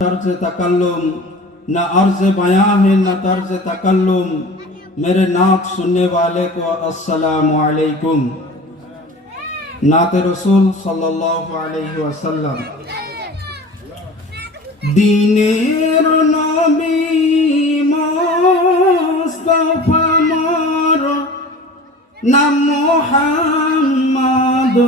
तर्ज तकल्लुम न अर्ज़ बयां है, न तर्ज तकल्लुम मेरे नात सुनने वाले को अस्सलाम वालेकुम नात रसूल सल्लल्लाहु अलैहि वसल्लम। दीनेर नबी मुस्तफ़ा मोर नाम मोहम्मद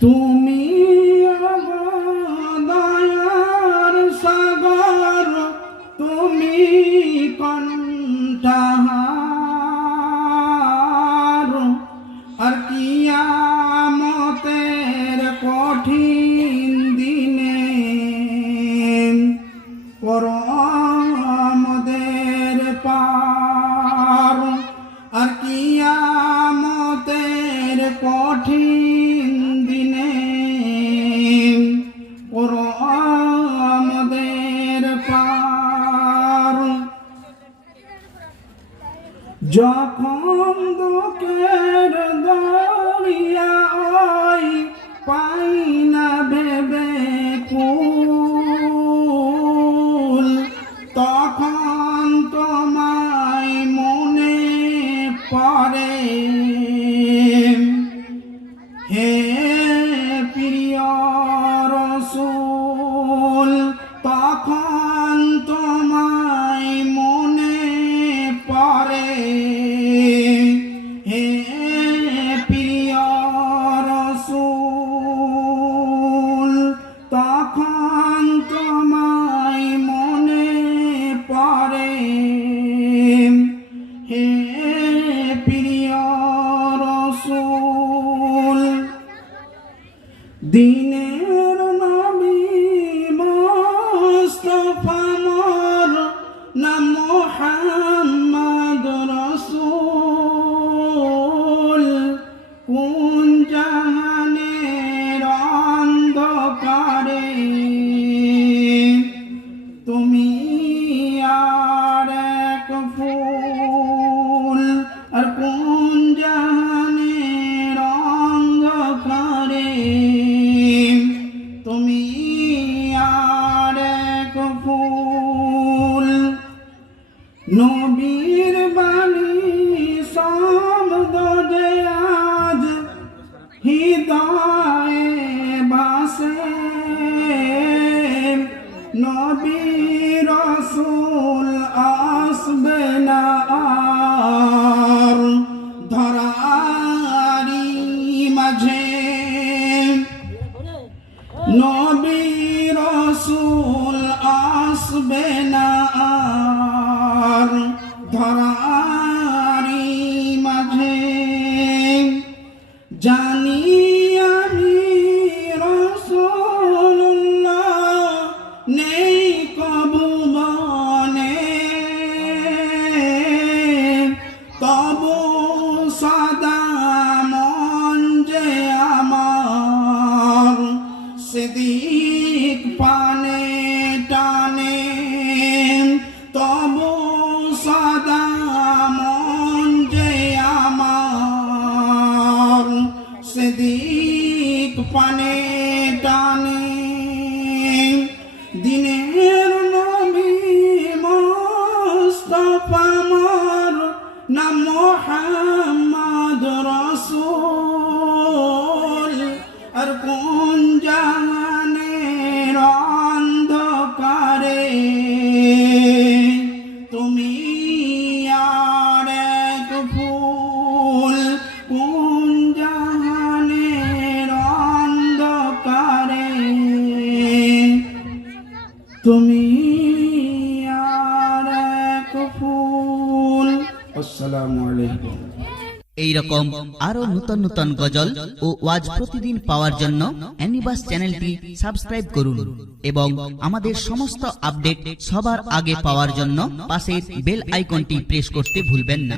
তুমি দয়ার সাগর তুমি কণ্ঠাহার। আর কিয়ামতের কঠিন দিনে করো যখন দুঃখের দরিয়া ওই পাই না ভেবে কুল তখন তোমায় মনে পড়ে। হে প্রিয় রসুল, তখন তোমায় দিনের নবী মোস্তফা মোর নাম মোহাম্মদ আসবে না ধরারি মাঝে। জানি আমি রসুল্লাহ নেই কবু মনে। তবু এইরকম আরও নতুন নতুন গজল ও ওয়াজ প্রতিদিন পাওয়ার জন্য অ্যানিবাস চ্যানেলটি সাবস্ক্রাইব করুন এবং আমাদের সমস্ত আপডেট সবার আগে পাওয়ার জন্য পাশের বেল আইকনটি প্রেস করতে ভুলবেন না।